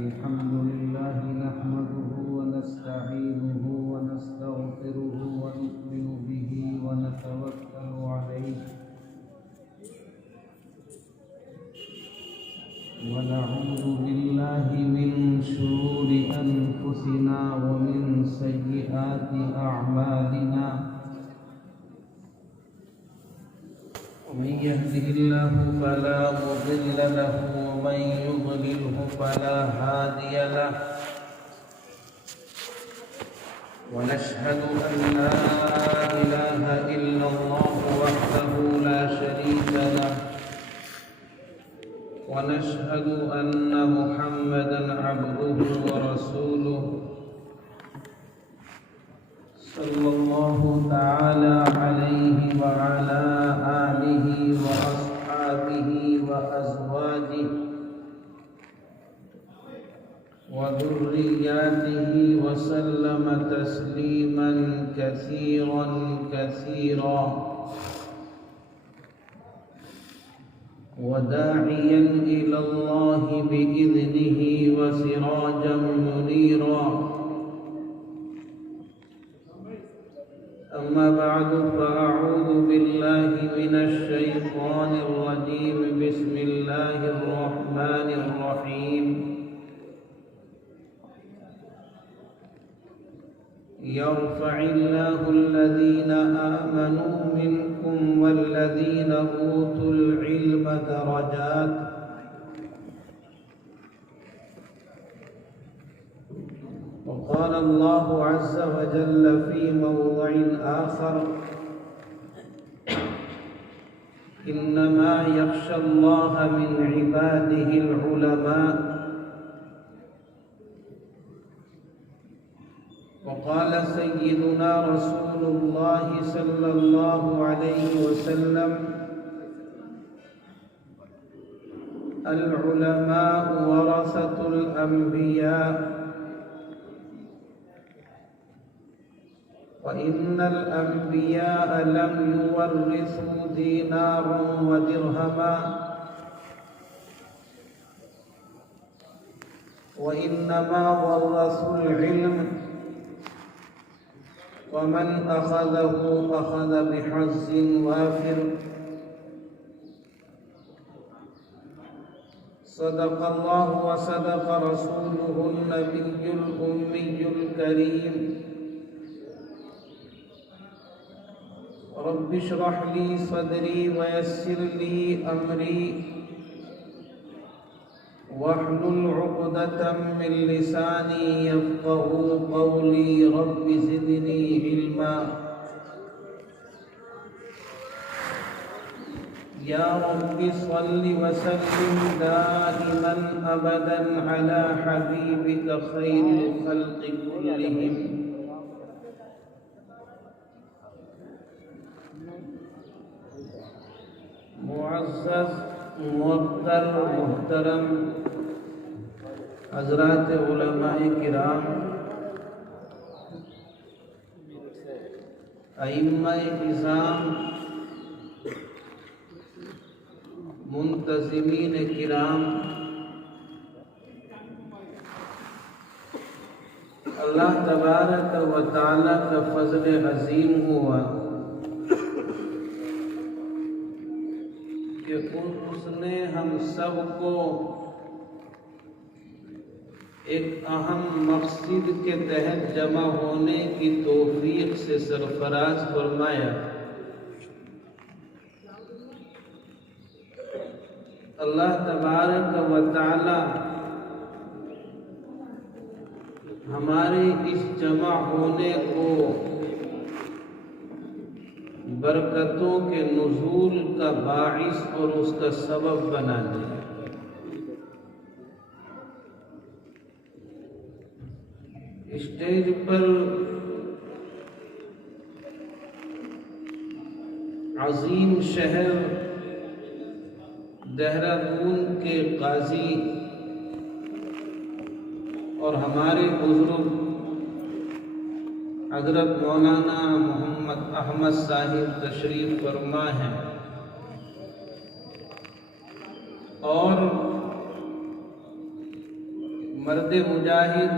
الحمد لله نحمده ونستعينه ونستغفره ونؤمن به ونتوكل عليه ونعوذ بالله من شرور أنفسنا ومن سيئات أعمالنا ومن يهده الله فلا مضل له ومن يضلله فلا هادي له ونشهد أن لا إله إلا الله وحده لا شريك له ونشهد أن محمدا عبده ورسوله صلى الله تعالى عليه وعلى آله وأصحابه وأزواجه وذرياته وسلم تسليما كثيرا كثيرا وداعيا إلى الله بإذنه وسراجا منيرا أما بعد فأعوذ بالله من الشيطان الرجيم بسم الله الرحمن الرحيم يرفع الله الذين آمنوا منكم والذين أوتوا العلم درجات وقال الله عز وجل في موضع آخر إنما يخشى الله من عباده العلماء وقال سيدنا رسول الله صلى الله عليه وسلم العلماء ورثة الأنبياء وإن الأنبياء لم يورثوا دينارا ودرهما وإنما ورثوا العلم ومن أخذه أخذ بحظ وافر صدق الله وصدق رسوله النبي الأمي الكريم رب اشرح لي صدري ويسر لي أمري واحلل عقدة من لساني يفقه قولي رب زدني علما يا رب صل وسلم دائما أبدا على حبيبك خير الخلق كلهم معزز موقر محترم حضرات علماء کرام ائمہ اعظام منتظمین کرام اللہ تبارک و تعالی کا فضل عظیم ہوا کہ اس نے ہم سب کو ایک اہم مقصد کے تحت جمع ہونے کی توفیق سے سرفراز فرمایا۔ اللہ تبارک و تعالی ہمارے اس جمع ہونے کو برکتوں کے نزول کا باعث اور اس کا سبب بنا دے۔ اسٹیج پر عظیم شہر دہرادون کے قاضی اور ہمارے بزرگ حضرت مولانا محمد احمد صاحب تشریف فرما ہیں اور مرد مجاہد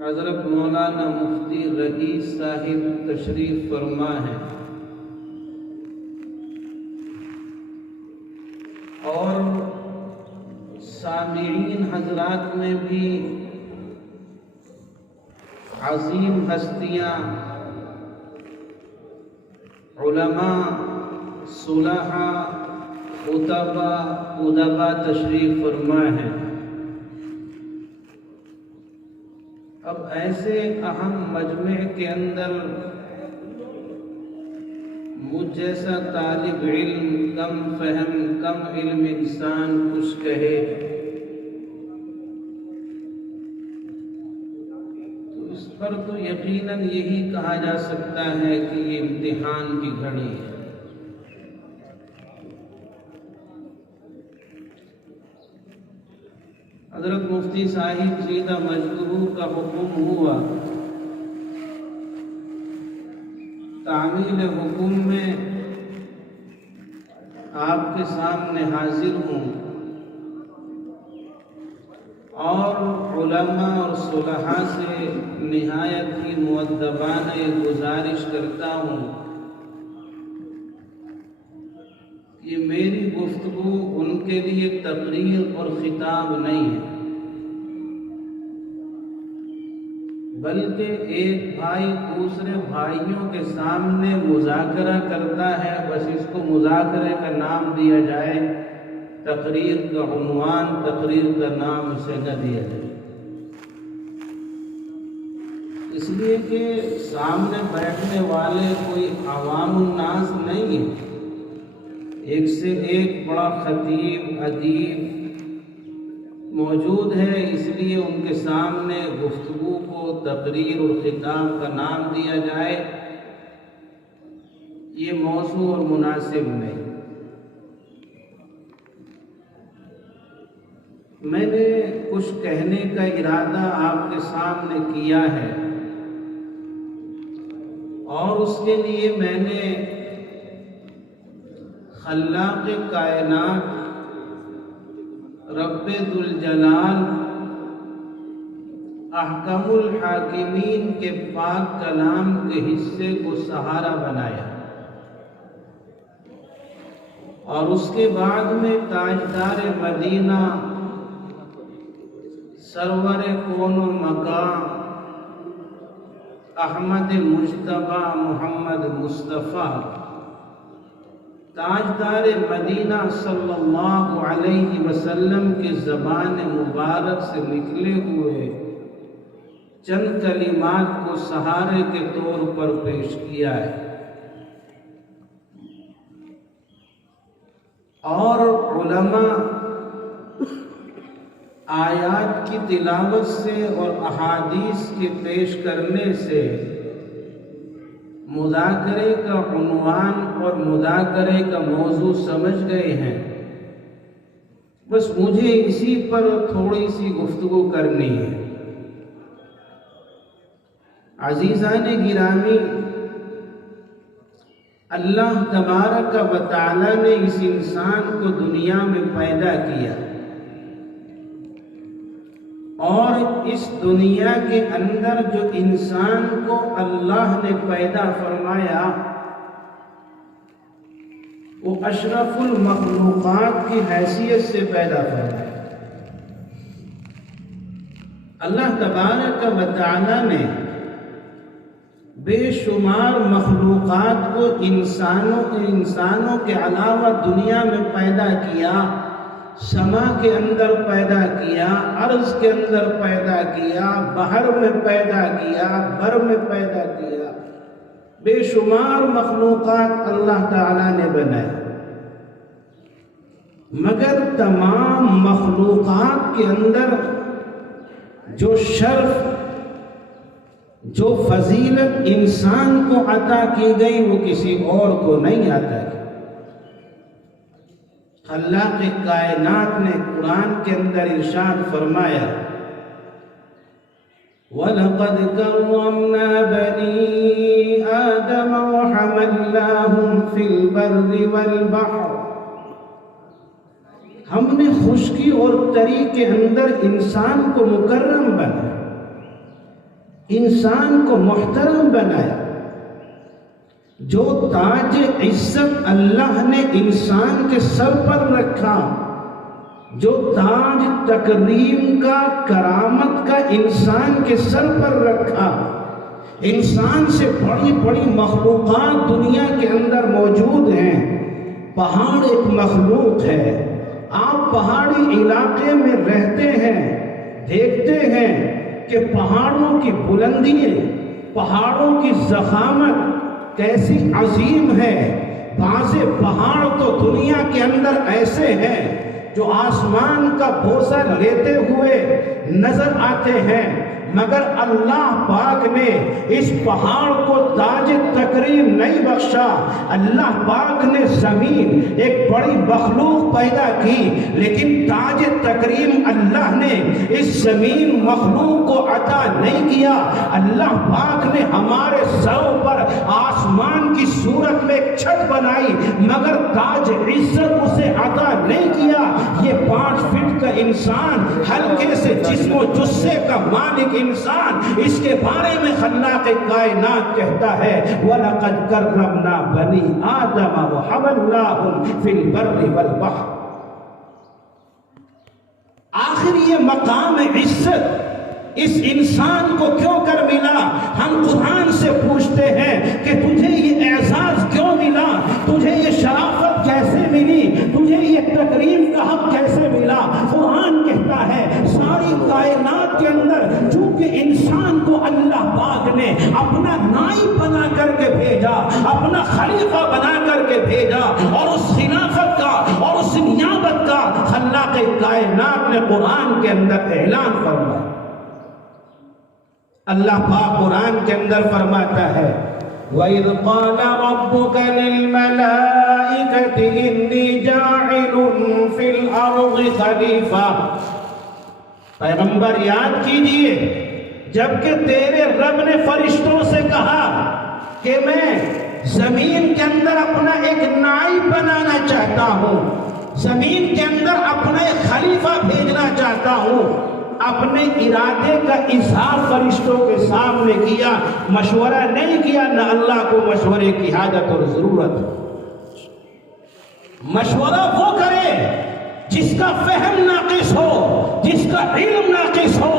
حضرت مولانا مفتی رئیس صاحب تشریف فرما ہے، اور سامعین حضرات میں بھی عظیم ہستیاں، علماء، صلحاء، خطباء، ادباء تشریف فرما ہے۔ اب ایسے اہم مجمع کے اندر مجھ جیسا طالب علم، کم فہم، کم علم انسان کچھ کہے تو اس پر تو یقیناً یہی کہا جا سکتا ہے کہ یہ امتحان کی گھڑی ہے۔ حضرت مفتی صاحب سیدہ مجدہو کا حکم ہوا، تعمیل حکم میں آپ کے سامنے حاضر ہوں اور علماء اور صلحاء سے نہایت ہی مؤدبانہ گزارش کرتا ہوں کہ میری گفتگو ان کے لیے تقریر اور خطاب نہیں ہے، بلکہ ایک بھائی دوسرے بھائیوں کے سامنے مذاکرہ کرتا ہے، بس اس کو مذاکرے کا نام دیا جائے، تقریر کا عنوان، تقریر کا نام اسے نہ دیا جائے، اس لیے کہ سامنے بیٹھنے والے کوئی عوام الناس نہیں ہے، ایک سے ایک بڑا خطیب، ادیب موجود ہے، اس لیے ان کے سامنے گفتگو کو تقریر اور خطاب کا نام دیا جائے، یہ موضوع اور مناسب نہیں۔ میں نے کچھ کہنے کا ارادہ آپ کے سامنے کیا ہے، اور اس کے لیے میں نے خلاق کائنات رب ذوالجلال احکم الحاکمین کے پاک کلام کے حصے کو سہارا بنایا، اور اس کے بعد میں تاجدار مدینہ سرور کون و مقام احمد مجتبی محمد مصطفیٰ تاجدار مدینہ صلی اللہ علیہ وسلم کی زبان مبارک سے نکلے ہوئے چند کلمات کو سہارے کے طور پر پیش کیا ہے، اور علماء آیات کی تلاوت سے اور احادیث کے پیش کرنے سے مذاکرے کا عنوان اور مذاکرے کا موضوع سمجھ گئے ہیں، بس مجھے اسی پر تھوڑی سی گفتگو کرنی ہے۔ عزیزان گرامی، اللہ تبارک و تعالی نے اس انسان کو دنیا میں پیدا کیا، اور اس دنیا کے اندر جو انسان کو اللہ نے پیدا فرمایا وہ اشرف المخلوقات کی حیثیت سے پیدا فرمایا۔ اللہ تبارک و تعالی نے بے شمار مخلوقات کو انسانوں کے علاوہ دنیا میں پیدا کیا، سما کے اندر پیدا کیا، ارض کے اندر پیدا کیا، بحر میں پیدا کیا، بر میں پیدا کیا، بے شمار مخلوقات اللہ تعالیٰ نے بنائے، مگر تمام مخلوقات کے اندر جو شرف، جو فضیلت انسان کو عطا کی گئی وہ کسی اور کو نہیں عطا کی۔ خلاق کائنات نے قرآن کے اندر ارشاد فرمایا، وَلَقَدْ كَرَّمْنَا بَنِي آدَمَ وَحَمَلْنَاهُمْ فِي الْبَرِّ وَالْبَحْرِ، ہم نے خشکی اور تری کے اندر انسان کو مکرم بنایا، انسان کو محترم بنایا۔ جو تاج عزت اللہ نے انسان کے سر پر رکھا، جو تاج تکریم کا، کرامت کا انسان کے سر پر رکھا، انسان سے بڑی بڑی مخلوقات دنیا کے اندر موجود ہیں۔ پہاڑ ایک مخلوق ہے، آپ پہاڑی علاقے میں رہتے ہیں، دیکھتے ہیں کہ پہاڑوں کی بلندیاں، پہاڑوں کی ضخامت کیسی عظیم ہے۔ بعض پہاڑ تو دنیا کے اندر ایسے ہیں جو آسمان کا بوسہ لیتے ہوئے نظر آتے ہیں، مگر اللہ پاک نے اس پہاڑ کو تاج تکریم نہیں بخشا۔ اللہ پاک نے زمین ایک بڑی مخلوق پیدا کی، لیکن تاج تکریم اللہ نے اس زمین مخلوق کو عطا نہیں کیا۔ اللہ پاک نے ہمارے سروں پر آسمان کی صورت میں ایک چھت بنائی، مگر تاج عزت اسے عطا نہیں کیا۔ یہ 5 فٹ کا انسان، ہلکے سے جسم و جثے کا مالک انسان، اس کے بارے میں خلاق کائنات کہتا ہے وَلَقَدْ كَرَّمْنَا بَنِي آدَمَ وَحَمَلْنَاهُمْ فِي الْبَرِّ وَالْبَحْرِ۔ آخر یہ مقام عزت اس انسان کو کیوں کر ملا؟ ہم قرآن سے پوچھتے ہیں کہ تجھے یہ اعزاز کیوں ملا، تجھے یہ شرافت کیسے ملی، تجھے یہ تکریم کا حق کیسے ملا؟ قرآن کہتا ہے ساری کائنات کے اندر چونکہ انسان کو اللہ پاک نے اپنا نائب بنا کر کے بھیجا، اپنا خلیفہ بنا کر کے بھیجا، اور اس خلافت کا اور اس نیابت کا خلاق کائنات نے قرآن کے اندر اعلان فرمایا۔ اللہ پاک قرآن کے اندر فرماتا ہے وَإِذْ قَالَ رَبُّكَ لِلْمَلَائِكَةِ إِنِّي جَاعِلٌ فِي الْأَرْضِ خَلِيفَةً۔ پیغمبر یاد کیجئے جبکہ تیرے رب نے فرشتوں سے کہا کہ میں زمین کے اندر اپنا ایک نائب بنانا چاہتا ہوں، زمین کے اندر اپنا ایک خلیفہ بھیجنا چاہتا ہوں۔ اپنے ارادے کا اظہار فرشتوں کے سامنے کیا، مشورہ نہیں کیا، نہ اللہ کو مشورے کی حاجت اور ضرورت۔ مشورہ وہ کرے جس کا فہم ناقص ہو، جس کا علم ناقص ہو،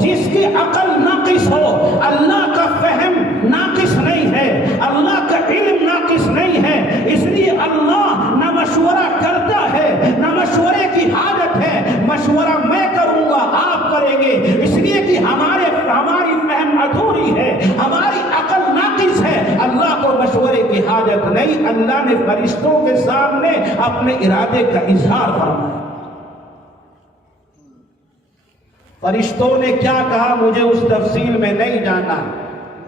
جس کی عقل ناقص ہو۔ اللہ کا فہم ناقص نہیں ہے، اللہ کا علم ناقص نہیں ہے، اس لیے اللہ نہ مشورہ کرتا ہے نہ مشورے کی حاجت ہے۔ مشورہ میں کروں گا، آپ کریں گے، اس لیے کہ ہماری فہم ادھوری ہے، ہماری عقل ناقص ہے۔ اللہ کو مشورے کی حاجت نہیں۔ اللہ نے فرشتوں کے سامنے اپنے ارادے کا اظہار فرمایا۔ فرشتوں نے کیا کہا مجھے اس تفصیل میں نہیں جانا،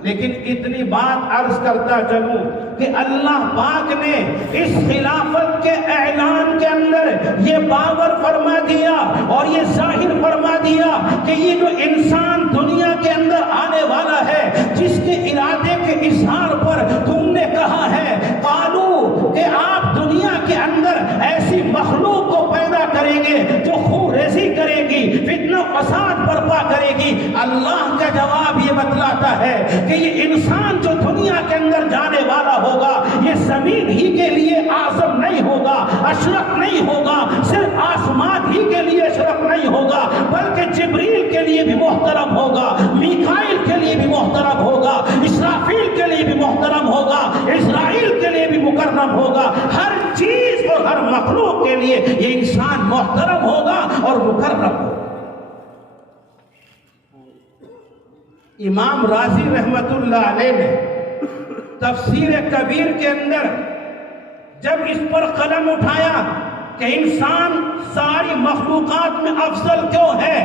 لیکن اتنی بات عرض کرتا چلوں کہ اللہ پاک نے اس خلافت کے اعلان کے اندر یہ باور فرما دیا اور یہ ظاہر فرما دیا کہ یہ جو انسان دنیا کے اندر آنے والا ہے، جس کے ارادے کے اظہار پر تم نے کہا ہے قالو کہ آپ دنیا کے اندر ایسی مخلوق کو پیدا کریں گے جو خون ریزی کرے گی، فتنہ فساد برپا کرے گی۔ اللہ کا جواب یہ بتلاتا ہے کہ یہ انسان جو دنیا کے اندر جانے والا ہوگا، یہ زمین ہی کے لیے اعظم نہیں ہوگا، اشرف نہیں ہوگا، صرف آسمان ہی کے لیے اشرف نہیں ہوگا، بلکہ جبریل کے لیے بھی محترم ہوگا، میکائیل کے لیے بھی محترم ہوگا، اسرافیل کے لیے بھی محترم ہوگا، اسرائیل کے لیے بھی مکرم ہوگا۔ ہر چیز اور ہر مخلوق کے لیے یہ انسان محترم ہوگا اور مکرم ہوگا۔ امام رازی رحمت اللہ علیہ نے تفسیر کبیر کے اندر جب اس پر قلم اٹھایا کہ انسان ساری مخلوقات میں افضل کیوں ہے،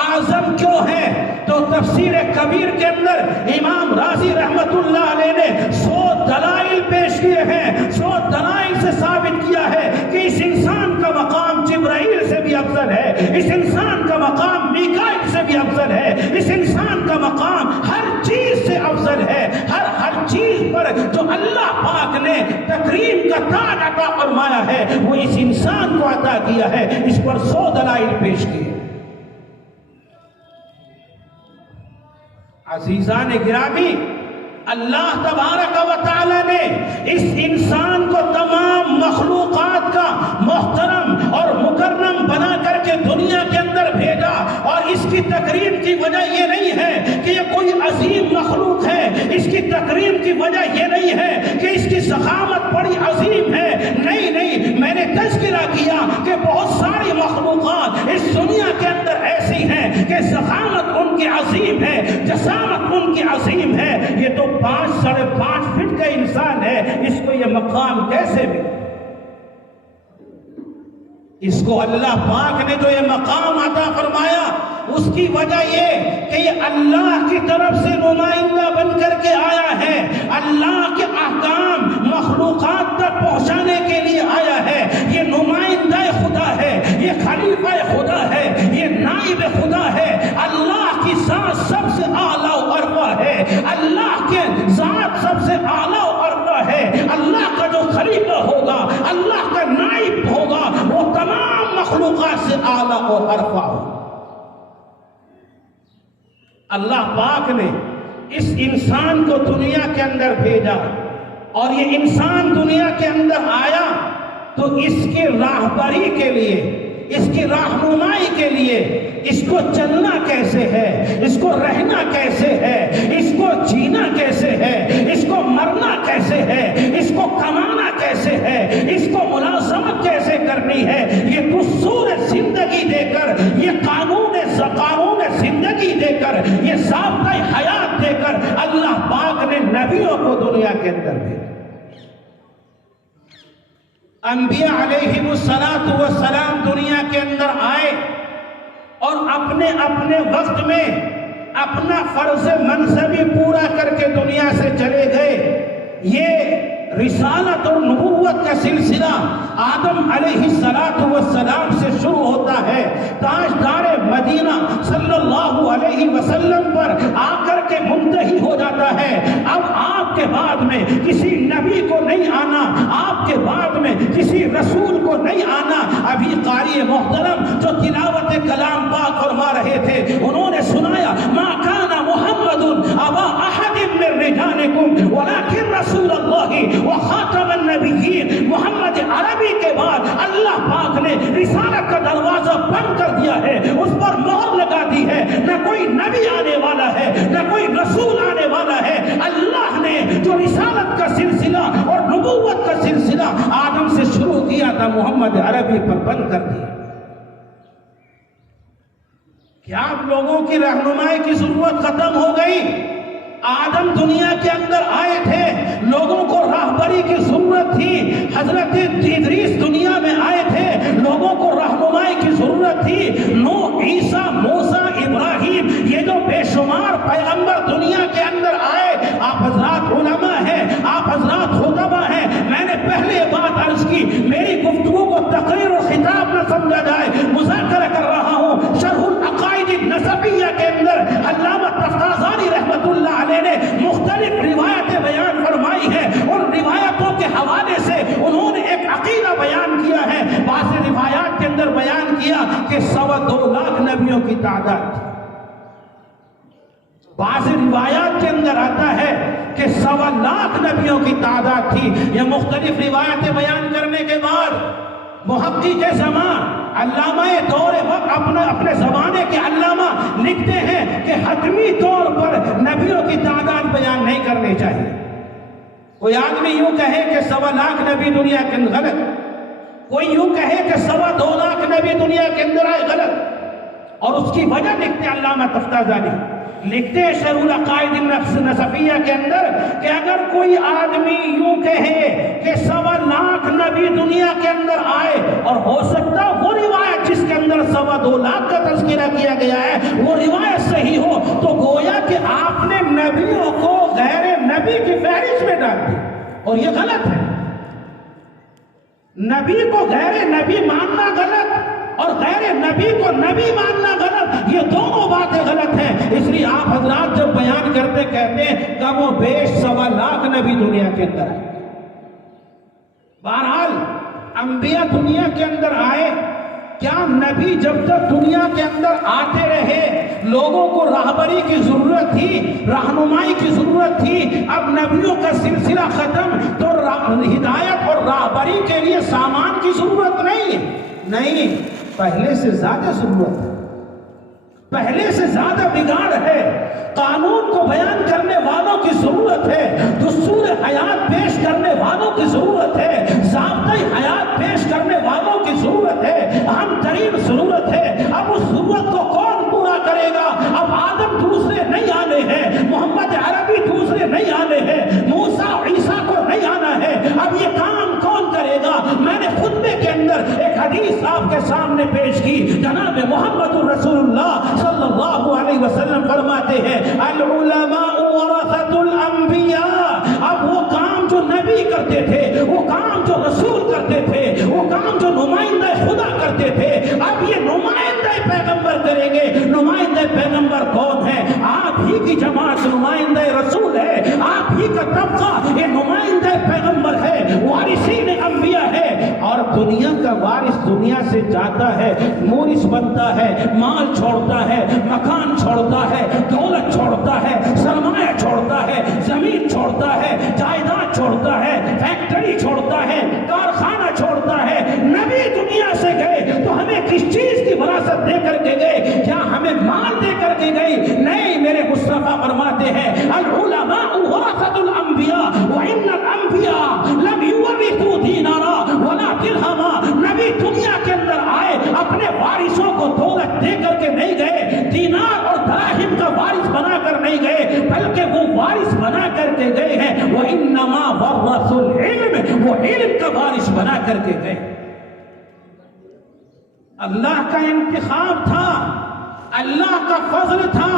اعظم کیوں ہے، تو تفسیر کبیر کے اندر امام رازی رحمت اللہ علیہ نے 100 دلائل پیش کیے ہیں، 100 دلائل سے ثابت کیا ہے کہ اس انسان کا مقام جبرائیل سے بھی افضل ہے، اس انسان کا مقام میکائیل سے بھی افضل ہے، اس انسان کا مقام ہر چیز سے افضل ہے، ہر ہر چیز پر جو اللہ پاک نے تکریم کا تاج عطا فرمایا ہے وہ اس انسان کو عطا کیا ہے. اس پر 100 دلائل پیش کیے. عزیزان گرامی، اللہ تبارک و تعالی نے اس انسان کو تمام مخلوقات کا محترم اور مکرم بنا کر کے دنیا کے اندر بھیجا. اور اس کی تکریم کی وجہ یہ نہیں ہے کہ یہ کوئی عظیم مخلوق ہے. اس کی تکریم کی وجہ یہ نہیں ہے کہ اس کی ضخامت بڑی عظیم ہے. نہیں، میں نے تذکرہ کیا کہ بہت ساری مخلوقات اس دنیا کے اندر ایسی ہیں کہ ضخامت ان کی عظیم ہے، جسامت ان کی عظیم ہے. یہ تو 5.5 فٹ کا انسان ہے، اس کو یہ مقام کیسے ملا؟ اس کو اللہ پاک نے جو یہ مقام عطا فرمایا اس کی وجہ یہ کہ یہ اللہ کی طرف سے نمائندہ بن کر کے آیا ہے. اللہ کے احکام مخلوقات تک پہنچانے کے لیے آیا ہے. یہ نمائندہ خدا ہے، یہ خلیفہ خدا ہے، یہ نائب خدا ہے. اللہ کی ذات سب سے اعلیٰ و ارفع ہے، اللہ کے ذات سب سے اعلیٰ و ارفع ہے. اللہ کا جو خلیفہ ہوگا، اللہ کا نائب ہوگا، وہ تمام مخلوقات سے اعلیٰ اور ارفع ہوگا. اللہ پاک نے اس انسان کو دنیا کے اندر بھیجا اور یہ انسان دنیا کے اندر آیا تو اس کی راہبری کے لیے، اس کی رہنمائی کے لیے، اس کو چلنا کیسے ہے، اس کو رہنا کیسے ہے، اس کو جینا کیسے ہے، اس کو مرنا کیسے ہے، اس کو کمانا کیسے ہے، اس کو ملازمت کیسے کرنی ہے، یہ دستور زندگی دے کر، یہ قانون زندگی دے کر، یہ ضابطۂ حیات دے کر اللہ پاک نے نبیوں کو دنیا کے اندر بھیجا. انبیاء علیہم السلام دنیا کے اندر آئے اور اپنے وقت میں اپنا فرض منصبی پورا کر کے دنیا سے چلے گئے. یہ رسالت اور نبوت کا سلسلہ آدم علیہ السلام سے شروع ہوتا ہے. تاجدار مدینہ صلی اللہ علیہ وسلم پر آ کر کے منتہی ہو جاتا ہے. اب آپ کے بعد میں کسی نبی کو نہیں آنا، آپ کے بعد میں کسی رسول کو نہیں آنا. ابھی قاری محترم جو تلاوت کلام پاک فرما رہے تھے انہوں نے سنایا ما کان محمد ابا احد من رجالکم ولکن رسول اللہ وخاتم النبیین. محمد عربی کے بعد اللہ پاک نے رسالت کا دروازہ بند کر دیا ہے، اس پر مہر لگا دی ہے. نہ کوئی نبی آنے والا ہے، نہ کوئی رسول آنے والا ہے. اللہ نے جو رسالت کا سلسلہ اور نبوت کا سلسلہ آدم سے شروع کیا تھا محمد عربی پر بند کر دیا. کیا آپ لوگوں کی رہنمائی کی ضرورت ختم ہو گئی؟ آدم دنیا کے اندر آئے تھے، لوگوں کو راہبری کی ضرورت تھی. حضرت ادریس دنیا میں آئے تھے، لوگوں کو رہنمائی کی ضرورت تھی. نوح، عیسیٰ، موسیٰ، ابراہیم، یہ جو بے شمار پیغمبر دنیا کے اندر آئے. آپ حضرات علماء ہیں، آپ حضرات خطبہ ہیں. میں نے پہلے بات عرض کی، میری گفتگو کو تقریر و خطاب نہ سمجھا جائے، مذاکرہ کر رہا ہوں. شرح العقائد النسفیہ کے اندر علامہ تفتازانی رحمۃ اللہ علیہ نے مختلف روایتیں بیان فرمائی ہیں. ان روایتوں کے حوالے سے انہوں نے ایک عقیدہ بیان کیا ہے. بعض روایات کے اندر بیان کیا کہ 2.25 لاکھ نبیوں کی تعداد تھی. بعض روایات کے اندر آتا ہے کہ 1.25 لاکھ نبیوں کی تعداد تھی. یہ مختلف روایتیں بیان کرنے کے بعد محقق زمان علامہ دور وقت اپنے زمانے کے علامہ لکھتے ہیں کہ حتمی طور پر نبیوں کی تعداد بیان نہیں کرنی چاہیے. کوئی آدمی یوں کہے کہ 2.25 لاکھ نبی دنیا کے اندر، غلط. کوئی یوں کہے کہ 2.25 لاکھ نبی دنیا کے اندر آئے، غلط. اور اس کی وجہ لکھتے علامہ تفتازانی، لکھتے ہیں شرح العقائد النسفیہ کے اندر کہ اگر کوئی آدمی یوں کہے کہ 2.25 لاکھ نبی دنیا کے اندر آئے، اور ہو سکتا وہ روایت جس کے اندر 2.25 لاکھ کا تذکرہ کیا گیا ہے وہ روایت صحیح ہو، تو گویا کہ آپ نے نبیوں کو غیر نبی کی فہرست میں ڈال دی، اور یہ غلط ہے. نبی کو غیر نبی ماننا غلط اور غیر نبی کو نبی ماننا غلط. یہ دونوں باتیں غلط ہیں. اس لیے آپ حضرات جب بیان کرتے کہتے ہیں کم و بیش 1.25 لاکھ نبی دنیا کے اندر ہے. بہرحال انبیاء دنیا کے اندر آئے. کیا نبی جب تک دنیا کے اندر آتے رہے لوگوں کو راہبری کی ضرورت تھی, رہنمائی کی ضرورت تھی؟ اب نبیوں کا سلسلہ ختم تو ہدایت اور راہبری کے لیے سامان کی ضرورت نہیں, پہلے سے زیادہ ضرورت ہے, پہلے سے زیادہ بگاڑ ہے. قانون کو بیان کرنے والوں کی ضرورت ہے, دستور حیات پیش کرنے والوں کی ضرورت ہے, ضابطۂ حیات پیش کرنے والوں کی ضرورت ہے, اہم ترین ضرورت ہے. اب اس ضرورت کو کون پورا کرے گا؟ اب آدم دوسرے نہیں آنے ہیں, محمد عربی دوسرے نہیں آنے ہیں, موسیٰ عیسیٰ کو نہیں آنا ہے. اب یہ کام کون کرے گا؟ میں نے خطبے کے اندر ایک حدیث آپ کے سامنے پیش کی. جناب محمد رسول اللہ صلی اللہ علیہ وسلم فرماتے ہیں العلماء ورثۃ الانبیاء. اب وہ کام جو نبی کرتے تھے, وہ کام جو رسول کرتے تھے, وہ کام جو نمائندہ خدا کرتے تھے, اب یہ نمائندہ پیغمبر کریں گے. نمائندہ پیغمبر کون ہے؟ آپ ہی کی جماعت نمائندہ رسول ہے, آپ ہی کا طبقہ یہ نمائندہ پیغمبر ہے, وارثین انبیاء ہے. اور دنیا کا وارث دنیا سے جاتا ہے, مورث بنتا ہے, مال چھوڑتا ہے, مکان چھوڑتا ہے, دولت چھوڑتا ہے, سرمایہ چھوڑتا ہے, زمین چھوڑتا ہے, جائیداد چھوڑتا ہے, فیکٹری چھوڑتا ہے, کارخانہ چھوڑتا ہے. نبی دنیا سے گئے تو ہمیں کس چیز کی وراثت دے کر کے گئے؟ کیا ہمیں مال دے کر کے گئے؟ نہیں, میرے مصطفیٰ فرماتے ہیں العلماء ورثۃ الانبیاء وان الانبیاء لم یورثوا دینارا ولا درہما. نبی دنیا کے اندر آئے, اپنے وارثوں کو دولت دے کر کے نہیں گئے, دینار اور دراہم کا وارث بنا کر نہیں گئے, بلکہ وہ وارث بنا کر کے گئے ہیں وانما ورثوا العلم, وہ علم کا وارث بنا کر کے گئے. اللہ کا انتخاب تھا, اللہ کا فضل تھا.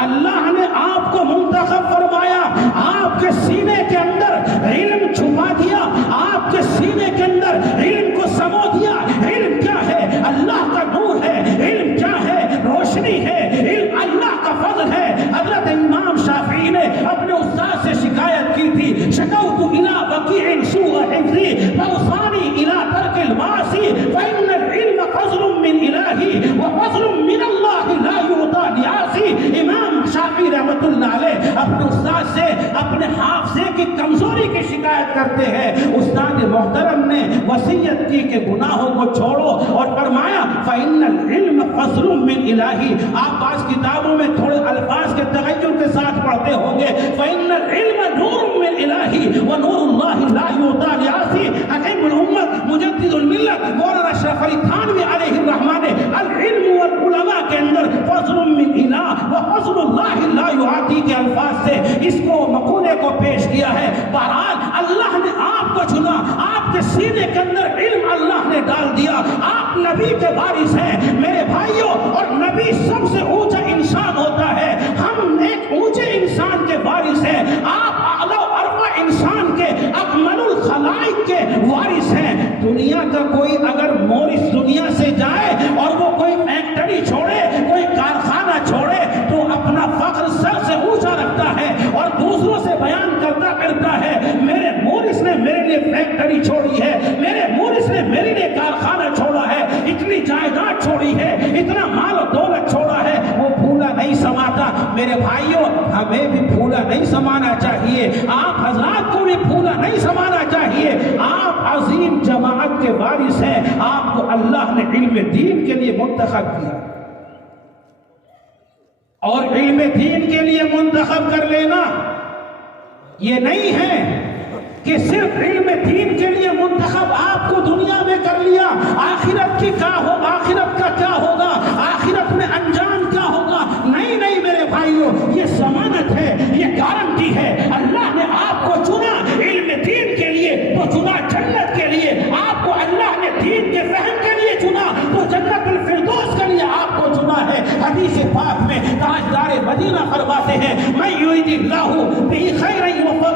اللہ نے آپ کو منتخب فرمایا, آپ کے سینے کے اندر علم چھپا دیا, آپ کے سینے کے اندر علم کو سمو دیا. علم کیا ہے؟ اللہ کا نور ہے. علم کیا ہے؟ روشنی ہے. علم اللہ کا فضل ہے. حضرت امام شافعی نے اپنے استاد سے شکایت کی تھی, شکوت الی وکیع سوء حفظی فاوصانی الی ترک المعاصی فإن العلم فضل من الہی وفضل من اللہ لا یعطی لعاصی. امام شافعی رحمۃ اللہ علیہ اپنے استاد سے اپنے حافظے کی کمزوری کی شکایت کرتے ہیں. استاد محترم نے وصیت کی کہ گناہوں کو چھوڑو, اور فرمایا فإن العلم فضل من الہی. آپ بعض کتابوں میں تھوڑے الفاظ کے تغیر کے ساتھ پڑھتے ہوں گے فإن العلم نور من الہی ونور اللہ لا یعطی لعاصی. حکیم الامت مجدد الملت مولانا اشرف علی تھانوی علیہ الرحمہ نے العلم والعلماء کے اندر فضل من الہ وفضل اللہ لا یعطی کے الفاظ سے اس کو مقولے کو پیش کیا ہے. بہرحال اللہ نے آپ کو چنا, آپ کے سینے کے اندر علم اللہ نے ڈال دیا, آپ نبی کے وارث ہیں. میرے بھائیوں, اور نبی سب سے اونچا انسان ہوتا ہے, ہم ایک اونچے انسان کے وارث ہیں. آپ اعلی و ارفع انسان کے, اکمل الخلائق کے وارث ہیں. دنیا کا کوئی اگر مورث دنیا سے جائے اور وہ کوئی فیکٹری چھوڑے, کوئی کارخانہ چھوڑے, تو اپنا فخر سر سے اونچا رکھتا ہے اور دوسروں سے بیان کرتا کرتا ہے میرے مورث نے میرے لیے فیکٹری چھوڑی ہے, میرے مورث نے میرے لیے کارخانہ چھوڑا ہے, اتنی جائیداد چھوڑی ہے, اتنا مال و دولت چھوڑا ہے. وہ پھولا نہیں سماتا. میرے بھائیوں, ہمیں بھی پھولا نہیں سمانا چاہیے, آپ حضرات کو بھی پھولا نہیں سمانا چاہیے. آپ عظیم جماعت کے وارث ہیں, آپ کو اللہ نے علم دین کے لیے منتخب کیا, اور علم دین کے لیے منتخب کر لینا یہ نہیں ہے کہ صرف علم دین کے لیے منتخب آپ کو دنیا میں کر لیا, آخرت کی کیا ہو, آخرت کا کیا ہوگا, آخرت میں انجام کیا ہوگا. نہیں نہیں میرے بھائیوں, یہ ضمانت ہے, یہ گارنٹی ہے. اللہ نے آپ کو چنا علم دین کے لیے تو چنا جنت کے لیے, آپ کو اللہ نے دین کے فہم کے لیے چنا تو جنت الفردوس کے لیے آپ کو چنا ہے. حدیث پاک میں تاجدار مدینہ فرماتے ہیں من یرید اللہ بہ خیرا یوفقہ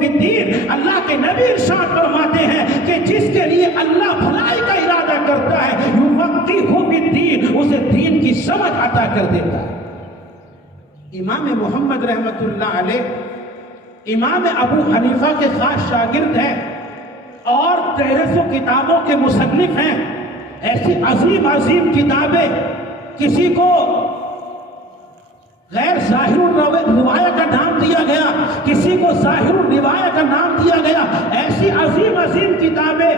فی الدین. اللہ کے نبی ارشاد فرماتے ہیں کہ جس کے لیے اللہ بھلائی کا ارادہ کرتا ہے یوفقہ یفقهه فی الدین، اسے دین کی سمجھ عطا کر دیتا ہے۔ امام محمد رحمت اللہ علیہ امام ابو حنیفہ کے خاص شاگرد ہیں اور 1300 کتابوں کے مصنف ہیں۔ ایسی عظیم عظیم کتابیں، کسی کو غیر ظاہر الروایہ کا نام دیا گیا، کسی کو ظاہر الروایہ کا نام دیا گیا، ایسی عظیم عظیم کتابیں۔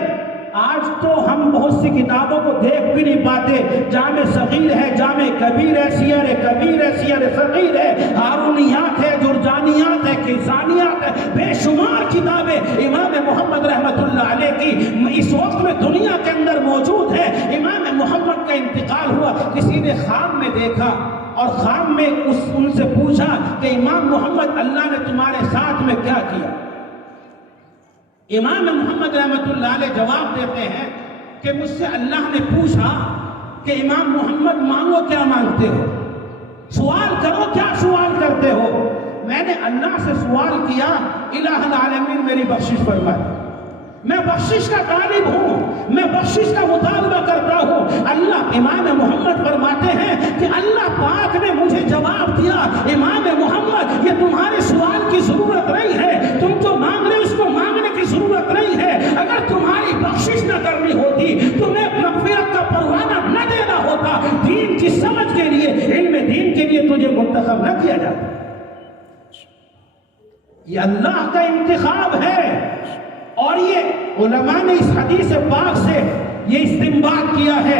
آج تو ہم بہت سی کتابوں کو دیکھ بھی نہیں پاتے، جامع صغیر ہے، جامع کبیر ہے، سیر کبیر ہے، سیر صغیر ہے، ہارونیات ہے، جرجانیات ہے، کسانیات ہے، بے شمار کتابیں امام محمد رحمت اللہ علیہ کی اس وقت میں دنیا کے اندر موجود ہے۔ امام محمد کا انتقال ہوا، کسی نے خواب میں دیکھا اور خواب میں ان سے پوچھا کہ امام محمد اللہ نے تمہارے ساتھ میں کیا کیا؟ امام محمد رحمت اللہ علیہ جواب دیتے ہیں کہ مجھ سے اللہ نے پوچھا کہ امام محمد مانگو کیا مانگتے ہو، سوال کرو کیا سوال کرتے ہو؟ میں نے اللہ سے سوال کیا الہ العالمین میری بخشش فرمائے، میں بخشش کا طالب ہوں، میں بخشش کا مطالبہ کرتا ہوں۔ اللہ امام محمد فرماتے ہیں کہ اللہ پاک نے مجھے جواب دیا امام محمد یہ تمہارے سوال کی ضرورت نہیں ہے، تم جو مانگ رہے اس کو مانگنے کی ضرورت نہیں ہے۔ اگر تمہاری بخشش نہ کرنی ہوتی، تمہیں مغفرت کا پروانہ نہ دینا ہوتا، دین کی سمجھ کے لیے، علم دین کے لیے تجھے منتخب نہ کیا جاتا۔ یہ اللہ کا انتخاب ہے۔ اور یہ علماء نے اس حدیث پاک سے یہ استنباط کیا ہے،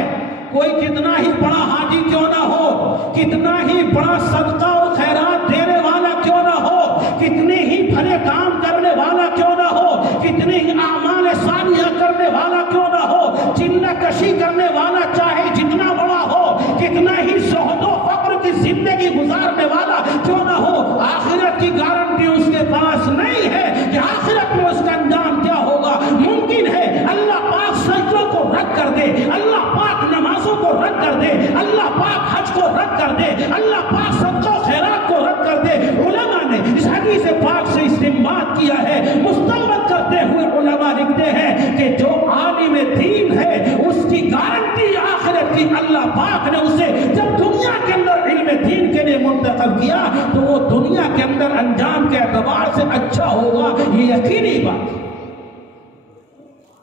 کوئی کتنا ہی بڑا حاجی کیوں نہ ہو، کتنا ہی بڑا صدقہ و خیرات دینے والا کیوں نہ ہو، کتنے ہی بھلے کام کرنے والا کیوں نہ ہو، کتنے ہی اعمال صالحہ کرنے والا کیوں نہ ہو، چلہ کشی کرنے والا چاہے جتنا بڑا ہو، کتنا ہی زہد و فقر کی زندگی گزارنے والا کیوں نہ ہو، آخرت کی گارنٹی اس کے پاس نہیں ہے کہ آخرت میں اس کا انجام کیا ہوگا۔ ممکن ہے اللہ پاک سجدوں کو رد کر دے، اللہ پاک نمازوں کو رد کر دے، اللہ پاک حج کو رد کر دے، اللہ پاک صدقہ و خیرات کو رد کر دے۔ علماء نے اس حدیث پاک سے استنباط کیا ہے، مستنبط کرتے ہوئے علماء لکھتے ہیں کہ جو عالم دین ہے اس کی گارنٹی آخرت کی اللہ پاک نے اسے جب دنیا کے اندر علم دین کے لیے منتخب کیا تو وہ دنیا کے اندر انجام کے اعتبار سے اچھا ہوگا، یہ یقینی بات ہے،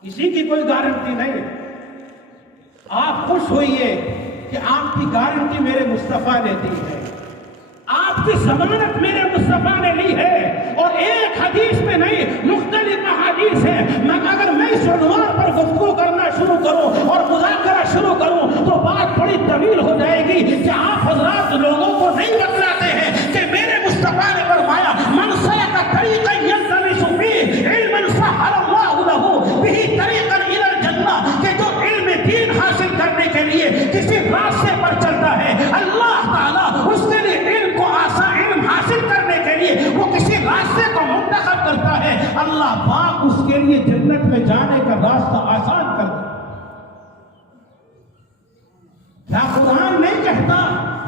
کسی کی کوئی گارنٹی نہیں۔ آپ خوش ہوئیے کہ آپ کی گارنٹی میرے مصطفیٰ نے دی ہے، آپ کی ضمانت میرے مصطفیٰ نے لی ہے، اور ایک حدیث میں نہیں مختلف احادیث ہیں۔ اگر میں اس عنوان پر گفتگو کرنا شروع کروں اور مذاکرہ شروع کروں تو بات بڑی طویل ہو جائے گی کہ آپ حضرات لوگوں کو نہیں بتلاتے ہیں کہ میرے مصطفیٰ نے فرمایا من سلک طریقا یلتمس فیہ علما سہل اللہ لہ بہ طریقا الی الجنہ، کہ جو علم دین حاصل کرنے کے لیے کسی راستے پر چلتا ہے اللہ تعالیٰ اس کے لیے علم کو آسان، علم حاصل کرنے کے لیے وہ کسی راستے کو منتخب کرتا ہے، اللہ پاک اس کے لیے جنت میں جانے کا راستہ آسان کر دیتا۔ کیا قرآن نہیں کہتا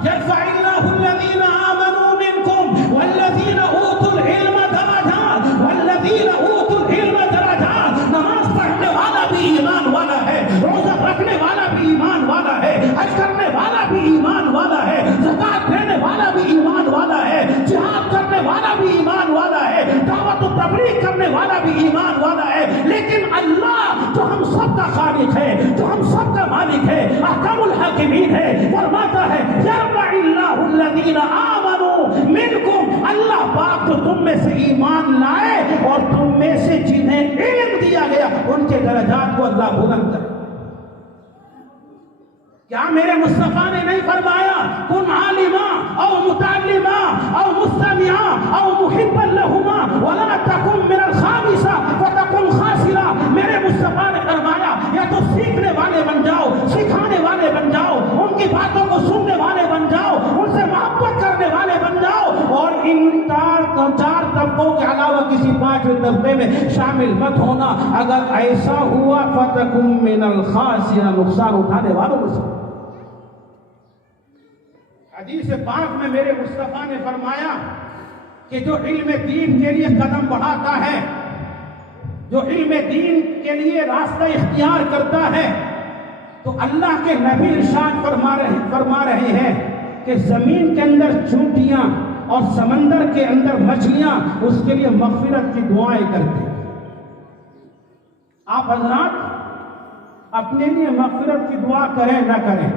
یرفع اللہ الذین آمنوا منکم والذین اوتوا العلم درجات، والذین اوتوا العلم درجات؟ نماز پڑھنے والا بھی ایمان والا ہے، روزہ رکھنے والا بھی ایمان والا ہے، حج کرنے والا بھی ایمان والا ہے، زکات دینے والا بھی ایمان والا ہے، جہاد کرنے والا بھی ایمان والا ہے، دعوت و تبلیغ کرنے والا بھی ایمان والا ہے۔ لیکن اللہ جو ہم سب کا خالق ہے، جو ہم سب کا مالک ہے، احکم الحاکمین ہے، فرماتا ہے یرفع اللہ الذین آمنوا منکم، اللہ پاک جو تم میں سے ایمان لائے اور تم میں سے جنہیں علم دیا گیا ان کے درجات کو اللہ بلند کرے۔ کیا میرے مصطفیٰ نے نہیں فرمایا کن عالما او متعلما او مستمعا او محبا لہما ولا تکن من الخامسہ فتکن خاسرا؟ میرے مصطفیٰ نے فرمایا یا تو سیکھنے والے بن جاؤ، سکھانے والے بن جاؤ، ان کی باتوں کو سننے والے بن جاؤ، ان سے محبت کرنے والے بن جاؤ، اور ان چار طبقوں کے علاوہ کسی پانچویں طبقے میں شامل مت ہونا۔ اگر ایسا ہوا فتکن من الخاسرہ، نقصان اٹھانے والوں میں سے۔ حدیث پاک میں میرے مصطفیٰ نے فرمایا کہ جو علم دین کے لیے قدم بڑھاتا ہے، جو علم دین کے لیے راستہ اختیار کرتا ہے، تو اللہ کے نبی ارشاد فرما رہے ہیں کہ زمین کے اندر چونٹیاں اور سمندر کے اندر مچھلیاں اس کے لیے مغفرت کی دعائیں کرتے ہیں۔ آپ حضرات اپنے لیے مغفرت کی دعا کریں نہ کریں،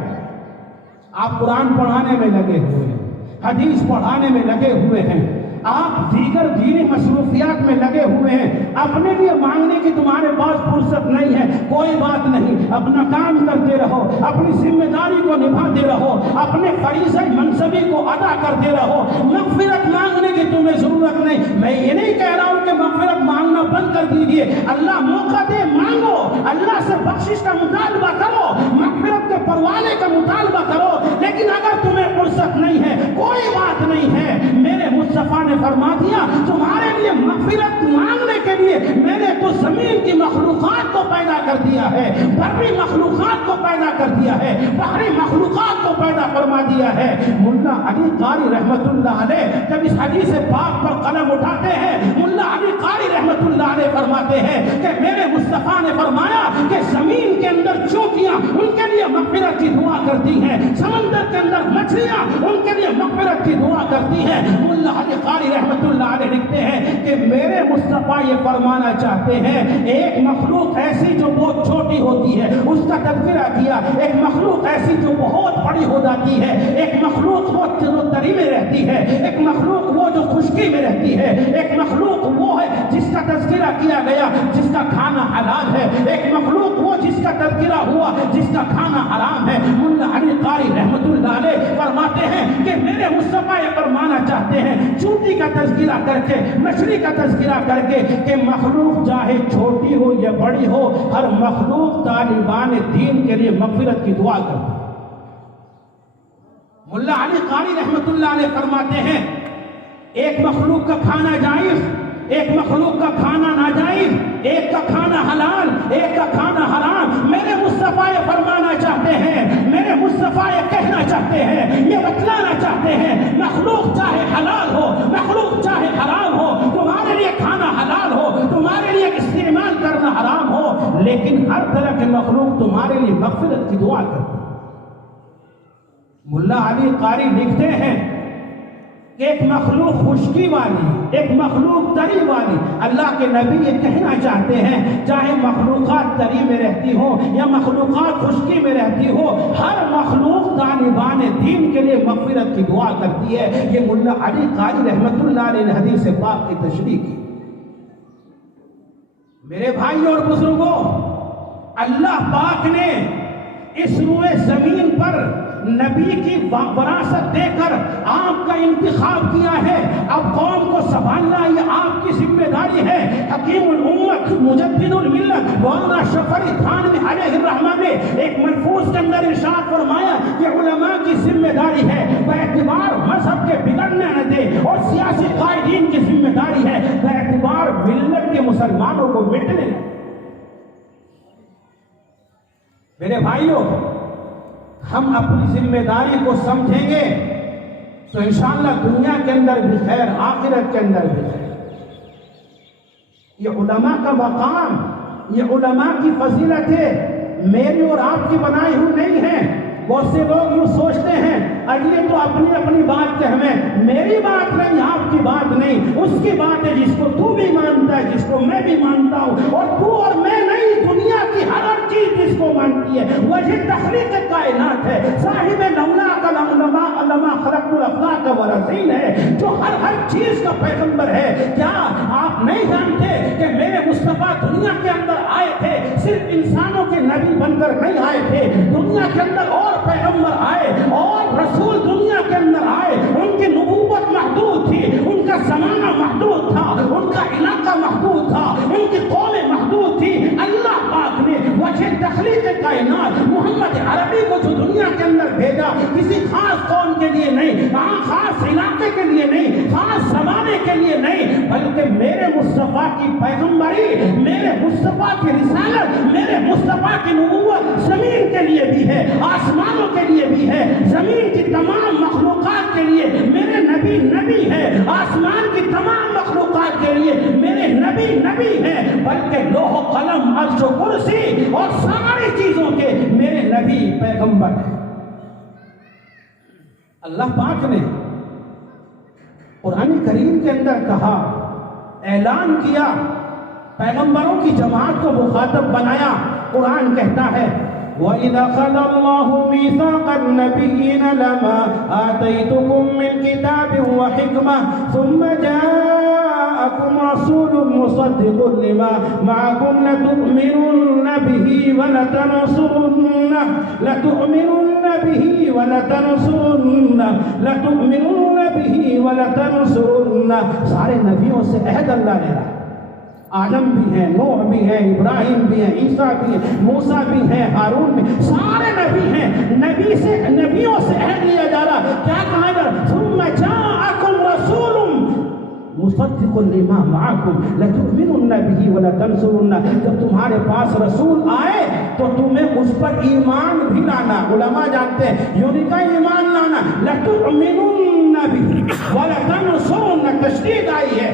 آپ قرآن پڑھانے میں لگے ہوئے ہیں، حدیث پڑھانے میں لگے ہوئے ہیں، آپ دیگر دینی مصروفیات میں لگے ہوئے ہیں، اپنے لیے مانگنے کی تمہارے پاس فرصت نہیں ہے، کوئی بات نہیں، اپنا کام کرتے رہو، اپنی ذمہ داری کو نبھاتے رہو، اپنے فریضہ منصبی کو ادا کرتے رہو، مغفرت مانگنے کی تمہیں ضرورت نہیں۔ میں یہ نہیں کہہ رہا ہوں کہ مغفرت مانگنا بند کر دیجیے، اللہ موقع دے مانگو، اللہ سے بخشش کا مطالبہ کرو، مغفرت کے پروانے کا مطالبہ کرو، لیکن اگر تمہیں فرصت نہیں ہے کوئی بات نہیں ہے، میرے مصطفیٰ نے فرما دیا تمہارے لیے مغفرت مانگنے کے لیے میں نے تو زمین کی مخلوقات کو پیدا کر دیا ہے، بری مخلوقات کو پیدا کر دیا ہے، بحری مخلوقات کو پیدا فرما دیا ہے۔ ملا علی قاری رحمت اللہ علیہ جب اس حدیث پاک پر قلم اٹھاتے ہیں، ملا علی قاری رحمت اللہ علیہ فرماتے ہیں کہ میرے مصطفیٰ نے فرمایا کہ زمین کے اندر چونٹیاں ان کے لیے مغفرت کی دعا کرتی ہیں، سمندر کے اندر مچھلیاں ان کے لیے مغفرت کی دعا کرتی ہیں۔ ملا علی قاری رحمت اللہ علیہ لکھتے ہیں کہ میرے مصطفیٰ یہ فرمانا چاہتے ہیں ایک مخلوق ایسی جو بہت چھوٹی ہوتی ہے اس کا تذکرہ کیا، ایک مخلوق ایسی جو بہت بڑی ہو جاتی ہے، ایک مخلوق وہ جو تری میں رہتی ہے، ایک مخلوق وہ جو خشکی میں رہتی ہے، ایک مخلوق وہ ہے جس کا تذکرہ کیا گیا جس کا کھانا حلال ہے، ایک مخلوق وہ جس کا تذکرہ ہوا جس کا کھانا حرام ہے۔ ملا علی قاری رحمت اللہ علیہ فرماتے ہیں کہ میرے مصطفیٰ یہ فرمانا چاہتے ہیں چونٹی کا تذکرہ کر کے، مچھلی کا تذکرہ کر کے کہ مخلوق چاہے چھوٹی ہو یا بڑی ہو، ہر مخلوق طالبان دین کے لیے مغفرت کی دعا کرتا ہے۔ ملا علی قاری رحمت اللہ علیہ فرماتے ہیں ایک مخلوق کا کھانا جائز، ایک مخلوق کا کھانا ناجائز، ایک کا کھانا حلال، ایک کا کھانا حرام۔ میرے مصطفیٰ یہ فرمانا چاہتے ہیں، میرے مصطفیٰ یہ کہنا چاہتے ہیں، یہ بتلانا چاہتے ہیں مخلوق چاہے حلال ہو، مخلوق چاہے حرام ہو، تمہارے لیے کھانا حلال ہو، تمہارے لیے استعمال کرنا حرام ہو، لیکن ہر طرح کے مخلوق تمہارے لیے مغفرت کی دعا کرتے ہیں۔ ملا علی قاری لکھتے ہیں کہ ایک مخلوق خشکی والی، ایک مخلوق تری والی، اللہ کے نبی یہ کہنا چاہتے ہیں چاہے مخلوقات تری میں رہتی ہو یا مخلوقات خشکی میں رہتی ہو، ہر مخلوق طالبان دین کے لیے مغفرت کی دعا کرتی ہے۔ یہ ملا علی قاری رحمت اللہ علیہ نے حدیث پاک کی تشریح کی۔ میرے بھائی اور بزرگوں، اللہ پاک نے اس روئے زمین پر نبی کی وراثت دے کر آپ کا انتخاب کیا ہے، اب قوم کو سنبھالنا یہ آپ کی ذمہ داری ہے۔ حکیم الامت مجدد الملت مولانا اشرف علی تھانوی علیہ الرحمہ نے ایک ملفوظ کے اندر ارشاد فرمایا کہ علماء کی ذمہ داری ہے باعتبار مذہب کے بگڑنے نہ دے، اور سیاسی قائدین کی ذمہ داری ہے باعتبار ملت کے مسلمانوں کو مٹنے نہ دے۔ میرے بھائیوں، ہم اپنی ذمہ داری کو سمجھیں گے تو انشاءاللہ دنیا کے اندر بھی خیر، آخرت کے اندر بھی خیر۔ یہ علماء کا مقام، یہ علماء کی فضیلتیں میری اور آپ کی بنائی ہوئی نہیں ہیں۔ بہت سے لوگ یوں سوچتے ہیں اگلے تو اپنی اپنی بات کہ ہمیں، میری بات نہیں، آپ کی بات نہیں، اس کی بات ہے جس کو تو بھی مانتا ہے، جس کو میں بھی مانتا ہوں، اور تو اور میں نہیں، دنیا کی ہر چیز جس کو مانتی ہے وجہ تخلیق کائنات ہے، صاحب لولا کا علماء خلق الافلاق ورزین ہے، جو ہر چیز کا پیغمبر ہے۔ کیا آپ نہیں جانتے کہ میرے مصطفیٰ دنیا کے اندر آئے تھے، صرف انسانوں کے نبی بن کر نہیں آئے تھے، دنیا کے اندر اور پیغمبر آئے اور رسول دنیا کے اندر آئے، ان کی نبوت محدود تھی، ان کا زمانہ محدود تھا، ان کا علاقہ محدود تھا، ان کی قوم محدود تھی۔ اللہ پاک نے وجہ تخلیق کائنات محمد عربی کو جو دنیا کے اندر بھیجا کسی خاص قوم کے لیے نہیں، خاص علاقے کے لیے نہیں، خاص زمانے کے لیے نہیں، بلکہ میرے مصطفیٰ کی پیغمبری، میرے مصطفیٰ کی رسالت، میرے مصطفیٰ کی نبوت زمین کے لیے بھی ہے، آسمانوں کے لیے بھی ہے، زمین کی تمام مخلوقات کے لیے میرے نبی نبی ہے، آسمان کی تمام مخلوقات کے لیے میرے نبی نبی ہے، بلکہ لوح و قلم عرش و کرسی اور ساری چیزوں کے میرے نبی پل ہے۔ اللہ پاک نے قرآن کریم کے اندر کہا، اعلان کیا، پیغمبروں کی جماعت کو مخاطب بنایا۔ قرآن کہتا ہے وَإِذَا أَخَذَ اللَّهُ مِيثَاقَ النَّبِيِّينَ لَمَا آتَيْتُكُم مِّن كِتَابٍ وَحِكْمَةٍ ثُمَّ جَاءَكُمْ رَسُولٌ مُّصَدِّقٌ لِّمَا مَعَكُمْ لَتُؤْمِنُنَّ بِهِ وَلَتَنصُرُنَّ۔ سارے نبیوں سے عہد اللہ نے رہا، آدم بھی ہیں، نوح بھی ہیں، ابراہیم بھی ہیں، عیسیٰ بھی ہیں، موسیٰ بھی ہیں، ہارون بھی، سارے نبی ہیں۔ نبیوں سے عہد لیا جا رہا، کیا کہا جا رہا؟ ثم جاءکم رسول مصدق لما معکم لتؤمنن به ولتنصرن۔ جب تمہارے پاس رسول آئے تو تمہیں اس پر ایمان بھی لانا۔ علماء جانتے ہیں یوں نہیں کہا ایمان لانا، لتؤمنن به ولتنصرن، تشدید آئی ہے،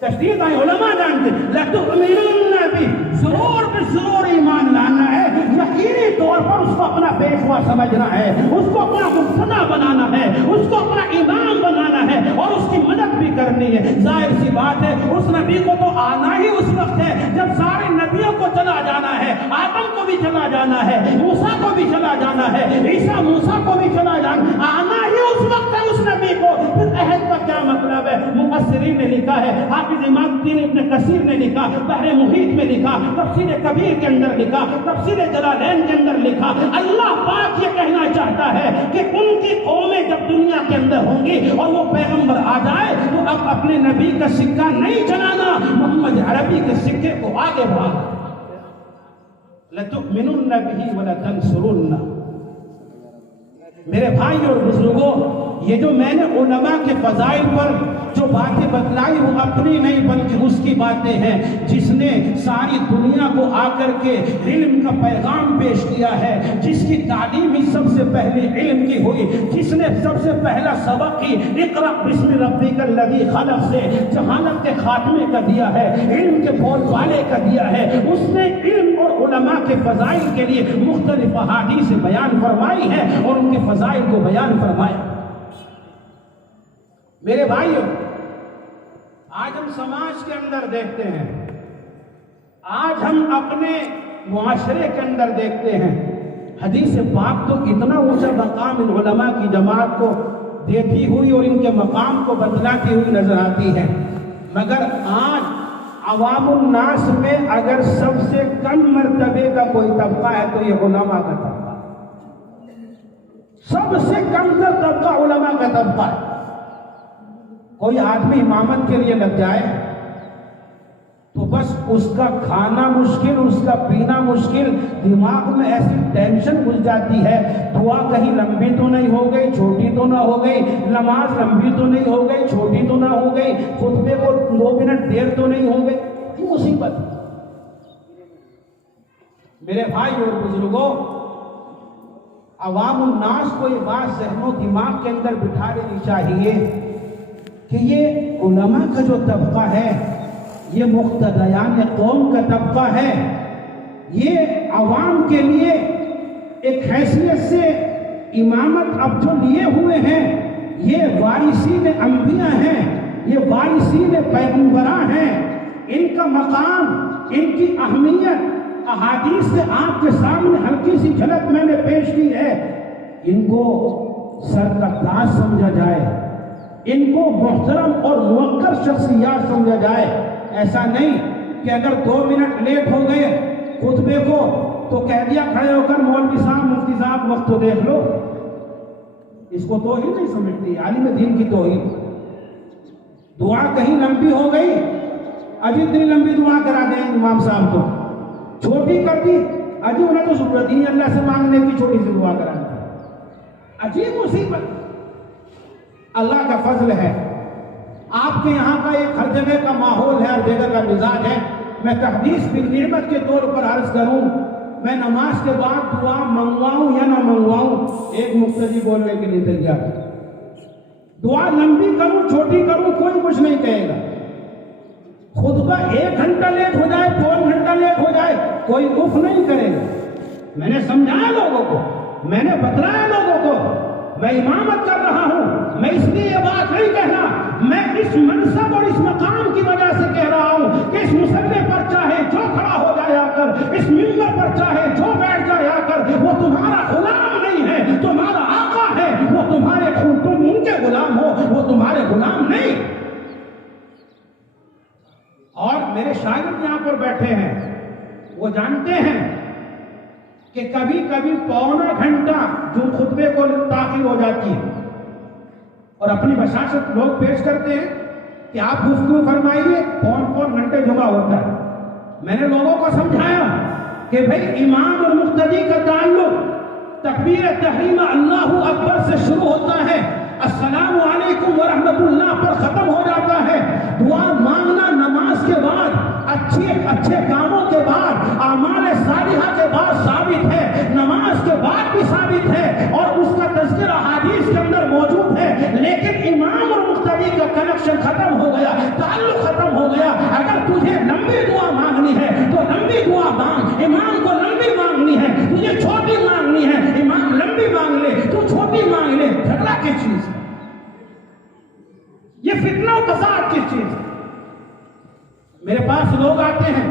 تشدید آئی، علماء جانتے ہیں لتؤمنن به، ضرور ضرور ایمان لانا ہے، یقینی طور پر اس کو اپنا پیشوا سمجھنا ہے، اس کو اپنا مقتدا بنانا ہے، اس کو اپنا امام بنانا ہے اور اس کی مدد بھی کرنی ہے۔ ظاہر سی بات ہے اس نبی کو تو آنا ہی اس وقت ہے جب سارے نبیوں کو چلا جانا ہے، آدم کو بھی چلا جانا ہے، موسیٰ کو بھی چلا جانا ہے، عیسیٰ موسیٰ کو بھی چلا جانا، آنا ہی اس وقت ہے اس نبی کو۔ پھر عہد کا کیا مطلب ہے؟ مفسرین نے لکھا ہے، حافظ امام ابن کثیر نے لکھا، بحر محیط میں لکھا، تفسیر کبیر کے اندر لکھا، تفسیر جلالین کے اندر لکھا، اللہ پاک یہ کہنا چاہتا ہے کہ ان کی قومیں جب دنیا کے اندر ہوں گی اور وہ پیغمبر آ جائے تو اب اپنے نبی کا سکہ نہیں چلانا، محمد عربی کے سکے کو آگے بڑھانا۔ لَتُؤْمِنُنَّ بِهِ وَلَتَنْصُرُنَّ۔ میرے بھائی اور بزرگوں، یہ جو میں نے علماء کے فضائل پر جو باتیں بتلائی وہ اپنی نہیں بلکہ اس کی باتیں ہیں جس نے ساری دنیا کو آ کر کے علم کا پیغام پیش کیا ہے، جس کی تعلیم ہی سب سے پہلے علم کی ہوئی، جس نے سب سے پہلا سبق ہی اقرأ بسم ربک الذی خلق سے جہالت کے خاتمے کا دیا ہے، علم کے بول بالے کا دیا ہے۔ اس نے علم اور علماء کے فضائل کے لیے مختلف احادیث بیان فرمائی ہے اور ان کے فضائل کو بیان فرمایا۔ میرے بھائیوں، آج ہم سماج کے اندر دیکھتے ہیں، آج ہم اپنے معاشرے کے اندر دیکھتے ہیں، حدیث پاک تو اتنا اونچا مقام ان علماء کی جماعت کو دیتی ہوئی اور ان کے مقام کو بتلاتی ہوئی نظر آتی ہے، مگر آج عوام الناس میں اگر سب سے کم مرتبے کا کوئی طبقہ ہے تو یہ علماء کا طبقہ، سب سے کم تر طبقہ علماء کا طبقہ ہے۔ کوئی آدمی امامت کے لیے لگ جائے تو بس اس کا کھانا مشکل، اس کا پینا مشکل، دماغ میں ایسی ٹینشن گھس جاتی ہے، دعا کہیں لمبی تو نہیں ہو گئی، چھوٹی تو نہ ہو گئی، نماز لمبی تو نہیں ہو گئی، چھوٹی تو نہ ہو گئی، خطبے کو 2 منٹ دیر تو نہیں ہو گئی، یہ مصیبت۔ میرے بھائی اور بزرگوں، عوام الناس کو یہ بات ذہن و دماغ کے اندر بٹھا لینی چاہیے کہ یہ علماء کا جو طبقہ ہے یہ مقتدیان قوم کا طبقہ ہے، یہ عوام کے لیے ایک حیثیت سے امامت اب جو لیے ہوئے ہیں یہ وارثین انبیاء ہیں، یہ وارثین پیغمبراں ہیں، ان کا مقام، ان کی اہمیت احادیث سے آپ کے سامنے ہلکی سی جھلک میں نے پیش کی ہے۔ ان کو سر کا تاج سمجھا جائے، ان کو محترم اور موقر شخصیات سمجھا جائے، ایسا نہیں کہ اگر 2 منٹ لیٹ ہو گئے خطبے کو تو کہہ دیا کھڑے ہو کر مولوی صاحب مفتی صاحب وقت تو دیکھ لو، اس کو توہین نہیں سمجھتی عالم دین کی توہین۔ دعا کہیں لمبی ہو گئی، ابھی اتنی لمبی دعا کرا دیں امام صاحب کو، چھوٹی کر دی، ابھی انہیں تو ضرورت ہی اللہ سے مانگنے کی، چھوٹی سی دعا کرا دی، عجیب مصیبت۔ اللہ کا فضل ہے، آپ کے یہاں کا ایک ہر جگہ کا ماحول ہے، ہر جگہ کا مزاج ہے۔ میں تحدیث بالنعمت کے طور پر عرض کروں، میں نماز کے بعد دعا منگواؤں یا نہ منگواؤں، ایک مقتدی بولنے کے لیے تیار ہے۔ دعا لمبی کروں چھوٹی کروں کوئی کچھ نہیں کہے گا، خطبہ 1 گھنٹہ لیٹ ہو جائے، 2 گھنٹہ لیٹ ہو جائے، کوئی اف نہیں کرے گا۔ میں نے سمجھایا لوگوں کو میں نے بتلایا لوگوں کو میں امامت کر رہا ہوں، میں اس لیے یہ بات نہیں کہنا، میں اس منصب اور اس مقام کی وجہ سے کہہ رہا ہوں کہ اس مصلی پر چاہے جو کھڑا ہو جائے آ کر، اس منبر پر چاہے جو بیٹھ جائے آ کر، وہ تمہارا غلام نہیں ہے، تمہارا آقا ہے، وہ تمہارے تم ان کے غلام ہو، وہ تمہارے غلام نہیں۔ اور میرے شاگرد یہاں پر بیٹھے ہیں، وہ جانتے ہیں کہ کبھی کبھی پونا گھنٹہ جو خطبے کو تاخیر ہو جاتی ہے اور اپنی بشاشت لوگ پیش کرتے ہیں کہ آپ گفتگو فرمائیے، پون گھنٹے جمع ہوتا ہے۔ میں نے لوگوں کو سمجھایا کہ بھئی امام اور مقتدی کا تعلق تکبیر تحریم اللہ اکبر سے شروع ہوتا ہے، السلام علیکم ورحمۃ اللہ پر ختم ہو جاتا ہے۔ دعا مانگنا نماز کے بعد، اچھے کاموں کے بعد، اعمال صالحہ کے بعد ثابت ہے، نماز کے بعد بھی ثابت ہے، اور اس کا تذکرہ حدیث کے اندر موجود ہے۔ لیکن امام اور مقتدی کا کنیکشن ختم ہو گیا، تعلق ختم ہو گیا۔ اگر تجھے لمبی دعا مانگنی ہے تو لمبی دعا مانگ، امام کو لمبی مانگنی ہے، تجھے چھوٹی مانگنی ہے، امام لمبی مانگ لے، تو چھوٹی مانگ لے۔ جھگڑا کی چیز ہے یہ، فتنہ و فساد کی چیز ہے۔ میرے پاس لوگ آتے ہیں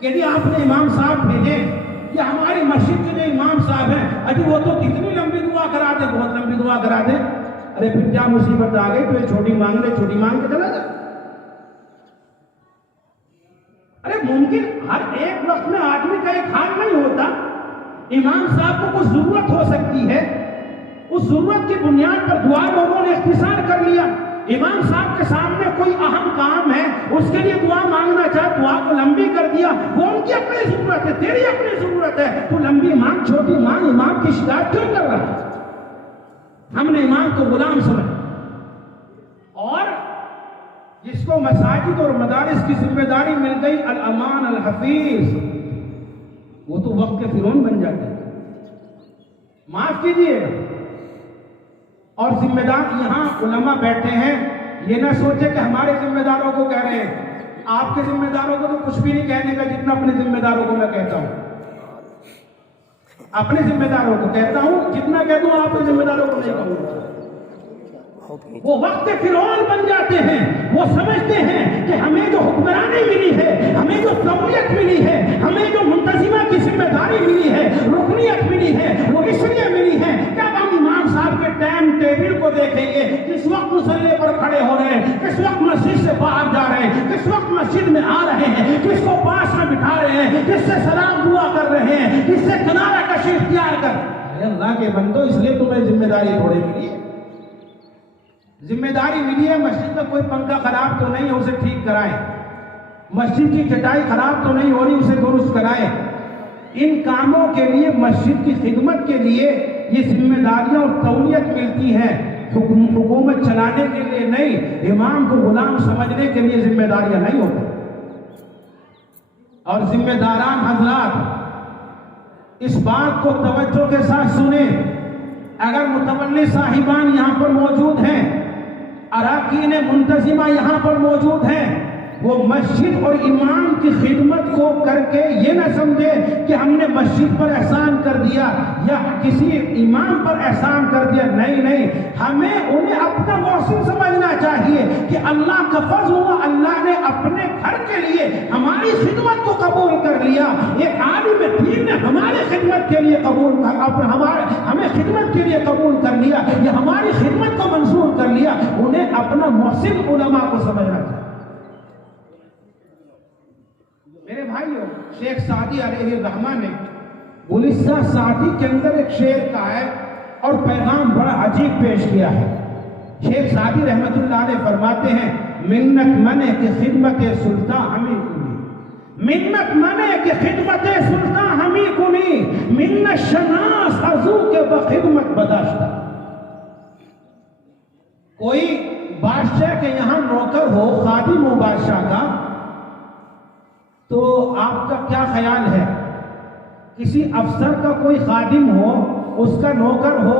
کہ جی آپ نے امام صاحب بھیجے کہ ہماری مسجد کے جو امام صاحب ہیں، اجی وہ تو کتنی لمبی دعا کرا دے، بہت لمبی دعا کرا دے۔ ارے پھر کیا مصیبت آ گئی، تو یہ چھوٹی مانگ لے، چھوٹی مانگ کے چلا جا۔ ارے ممکن ہر ایک وقت میں آدمی کا ایک حال نہیں ہوتا، امام صاحب کو کچھ ضرورت ہو سکتی ہے، اس ضرورت کی بنیاد پر دعا لوگوں نے اختصار کر لیا۔ امام صاحب کے سامنے کوئی اہم کام ہے، اس کے لیے دعا مانگنا چاہے، دعا کو لمبی کر دیا، وہ ان کی اپنی ضرورت ہے، تیری اپنی ضرورت ہے، تو لمبی مانگ چھوٹی مانگ، امام کی شکایت کیوں کر رہا ہے؟ ہم نے امام کو غلام سمجھا، اور جس کو مساجد اور مدارس کی ذمہ داری مل گئی الامان الحفیظ، وہ تو وقت کے فرعون بن جاتے ہیں۔ معاف کیجیے، اور ذمہ دار یہاں علماء بیٹھے ہیں، یہ نہ سوچے کہ ہمارے ذمہ داروں کو کہہ رہے ہیں، آپ کے ذمہ داروں کو تو کچھ بھی نہیں کہنے کا جتنا اپنے ذمہ داروں کو میں کہتا ہوں۔ اپنے ذمہ داروں کو کہتا ہوں جتنا کہہ دوں، آپ کے ذمہ داروں کو نہیں کہوں۔ وہ وقت فرعون بن جاتے ہیں، وہ سمجھتے ہیں کہ ہمیں جو حکمرانی ملی ہے، ہمیں جو قومیت ملی ہے، ہمیں جو منتظمہ کی ذمہ داری ملی ہے، رکنیت ملی ہے، وہ اس لیے ملی ہے کہ اب ہم امام صاحب کے ٹائم ٹیبل کو دیکھیں گے، کس وقت مصلی پر کھڑے ہو رہے ہیں، کس وقت مسجد سے باہر جا رہے ہیں، کس وقت مسجد میں آ رہے ہیں، کس کو پاس میں بٹھا رہے ہیں، کس سے سلام دعا کر رہے ہیں، کس سے کنارہ کشی اختیار کر رہے ہیں۔ اللہ کے بندو، اس لیے تمہیں ذمہ داری تھوڑی ملی ہے، ذمہ داری ملی ہے مسجد کا کوئی پنکھا خراب تو نہیں ہے، اسے ٹھیک کرائیں، مسجد کی چٹائی خراب تو نہیں ہو رہی، اسے درست کرائیں۔ ان کاموں کے لیے، مسجد کی خدمت کے لیے یہ ذمہ داریاں اور تولیت ملتی ہیں، حکومت چلانے کے لیے نہیں، امام کو غلام سمجھنے کے لیے ذمہ داریاں نہیں ہوتی۔ اور ذمہ داران حضرات اس بات کو توجہ کے ساتھ سنیں، اگر متولی صاحبان یہاں پر موجود ہیں، اراکین منتظمہ یہاں پر موجود ہیں، وہ مسجد اور امام کی خدمت کو کر کے یہ نہ سمجھے کہ ہم نے مسجد پر احسان کر دیا یا کسی امام پر احسان کر دیا، نہیں، ہمیں انہیں اپنا محسن سمجھنا چاہیے کہ اللہ کا فضل ہوا، اللہ نے اپنے گھر کے لیے ہماری خدمت کو قبول کر لیا، ایک عالم دین نے ہماری خدمت کے لیے ہمیں خدمت کے لیے قبول کر لیا، یا ہماری خدمت کو منظور کر لیا، انہیں اپنا محسن علماء کو سمجھنا چاہیے۔ میرے بھائیو، شیخ سعدی علیہ الرحمہ نے گلستہ سعدی کے اندر ایک شعر کہا ہے اور پیغام بڑا عجیب پیش کیا ہے۔ شیخ سعدی رحمت اللہ علیہ فرماتے ہیں، منت منے کہ خدمت سلطان ہمیں کنی، منت منے کہ خدمت سلطان ہمیں کنی، منت شناس عزو کے بخدمت بداشتہ۔ کوئی بادشاہ کے یہاں نوکر ہو، خادم ہو بادشاہ کا، تو آپ کا کیا خیال ہے؟ کسی افسر کا کوئی خادم ہو، اس کا نوکر ہو،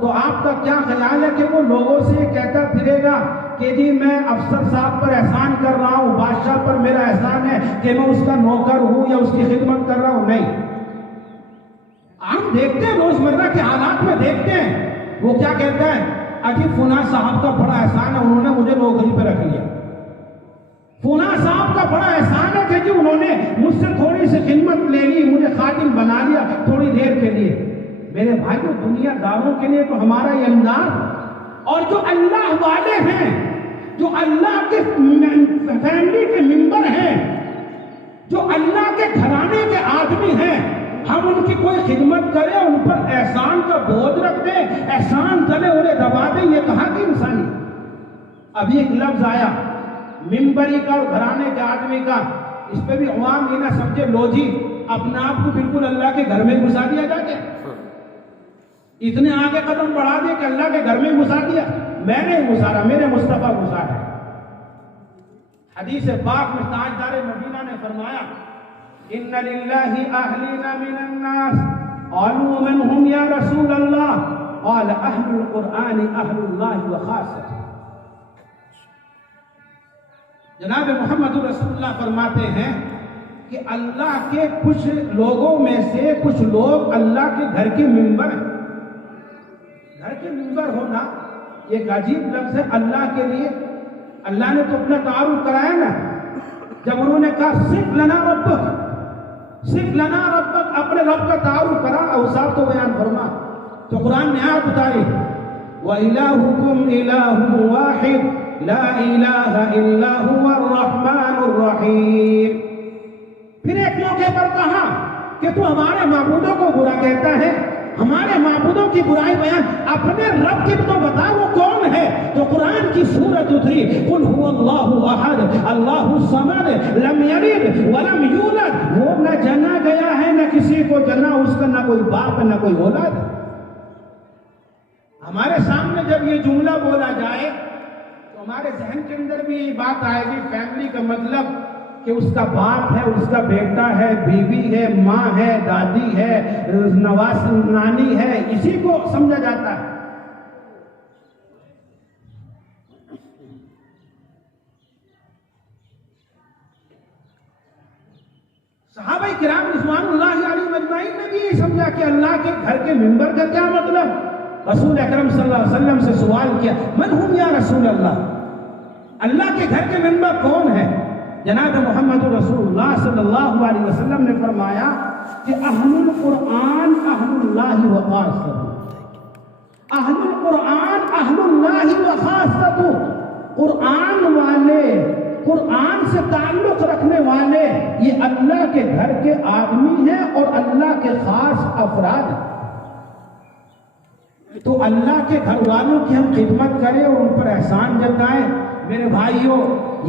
تو آپ کا کیا خیال ہے کہ وہ لوگوں سے یہ کہتا پھرے گا کہ جی میں افسر صاحب پر احسان کر رہا ہوں، بادشاہ پر میرا احسان ہے کہ میں اس کا نوکر ہوں یا اس کی خدمت کر رہا ہوں؟ نہیں، ہم دیکھتے ہیں روزمرہ کے حالات میں دیکھتے ہیں، وہ کیا کہتے ہیں، اجی فلاں صاحب کا بڑا احسان ہے، انہوں نے مجھے نوکری پہ رکھ لیا، فلاں صاحب کا بڑا احسان ہے کہ جی انہوں نے مجھ سے تھوڑی سی خدمت لے لی، مجھے خادم بنا لیا تھوڑی دیر کے لیے۔ میرے بھائیو، دنیا داروں کے لیے تو ہمارا یہ انداز، اور جو اللہ والے ہیں، جو اللہ کے فیملی کے ممبر ہیں، جو اللہ کے گھرانے کے آدمی ہیں، ہم ان کی کوئی خدمت کریں، ان پر احسان کا بوجھ رکھ دیں، احسان تلے انہیں دبا دیں، یہ کہاں کی انسانی؟ ابھی ایک لفظ آیا ممبری کا اور گھرانے کے آدمی کا، اس پہ بھی عوام یہ نہ سمجھے لو جی اپنے آپ کو بالکل اللہ کے گھر میں گھسا دیا جا کے، اتنے آگے قدم بڑھا دے کہ اللہ کے گھر میں گھسا دیا۔ میں نہیں گھسا رہا، میرے مصطفیٰ گھسا ہے۔ حدیث پاک میں تاجدار مدینہ نے فرمایا ان للہ اہلین من الناس، قالوا من هم یا رسول اللہ؟ قال اہل القرآن اہل اللہ وخاصته۔ جناب محمد رسول اللہ فرماتے ہیں کہ اللہ کے کچھ لوگوں میں سے کچھ لوگ اللہ کے گھر کے ممبر ہیں۔ گھر کے ممبر ہونا ایک عجیب لفظ ہے اللہ کے لیے۔ اللہ نے تو اپنا تعارف کرایا نا، جب انہوں نے کہا صف لنا ربک، صف لنا ربک، اپنے رب کا تعارف کرا، اوصاف تو بیان فرما، تو قرآن نے آیت اتاری وَإِلَٰهُكُمْ إِلَٰهٌ وَاحِدٌ لَا إِلَٰهَ إِلَّا هُوَ الرَّحْمَٰنُ الرَّحِيمُ۔ پھر ایک موقع پر کہا کہ تو ہمارے معبودوں کو برا کہتا ہے، ہمارے معبودوں کی برائی بیان، اپنے رب کی تو بتا وہ کون ہے؟ تو قرآن کی سورت اتری قل هو اللہ احد اللہ الصمد لم یلد ولم یولد، وہ نہ جنا گیا ہے نہ کسی کو جنا، اس کا نہ کوئی باپ نہ کوئی اولاد۔ ہمارے سامنے جب یہ جملہ بولا جائے تو ہمارے ذہن کے اندر بھی یہ بات آئے گی، فیملی کا مطلب کہ اس کا باپ ہے، اس کا بیٹا ہے، بیوی ہے، ماں ہے، دادی ہے، نواز نانی ہے، اسی کو سمجھا جاتا ہے۔ صحابہ کرام رضوان اللہ علیہم اجمعین نے بھی یہ سمجھا کہ اللہ کے گھر کے ممبر کا کیا مطلب؟ رسول اکرم صلی اللہ علیہ وسلم سے سوال کیا من ہم یا رسول اللہ، اللہ کے گھر کے ممبر کون ہے؟ جناب محمد رسول اللہ صلی اللہ علیہ وسلم نے فرمایا کہ اہل القرآن اہل اللہ وخاصتہ، اہل القرآن اہل اللہ وخاصتہ، قرآن والے، قرآن سے تعلق رکھنے والے یہ اللہ کے گھر کے آدمی ہیں اور اللہ کے خاص افراد ہیں۔ تو اللہ کے گھر والوں کی ہم خدمت کریں اور ان پر احسان جتائیں۔ میرے بھائیوں،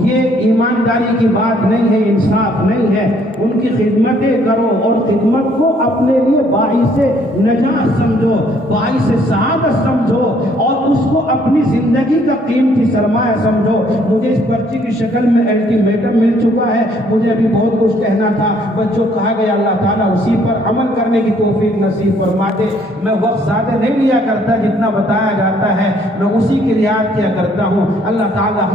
یہ ایمانداری کی بات نہیں ہے، انصاف نہیں ہے، ان کی خدمتیں کرو اور خدمت کو اپنے لیے باعث نجات سمجھو، باعث سعادت سمجھو اور اس کو اپنی زندگی کا قیمتی سرمایہ سمجھو۔ مجھے اس پرچی کی شکل میں الٹیمیٹم مل چکا ہے، مجھے ابھی بہت کچھ کہنا تھا، بس جو کہا گیا اللہ تعالیٰ اسی پر عمل کرنے کی توفیق نصیب فرما دے۔ میں وقت زیادہ نہیں لیا کرتا، جتنا بتایا جاتا ہے میں اسی کی رعایت کیا کرتا ہوں۔ اللہ تعالیٰ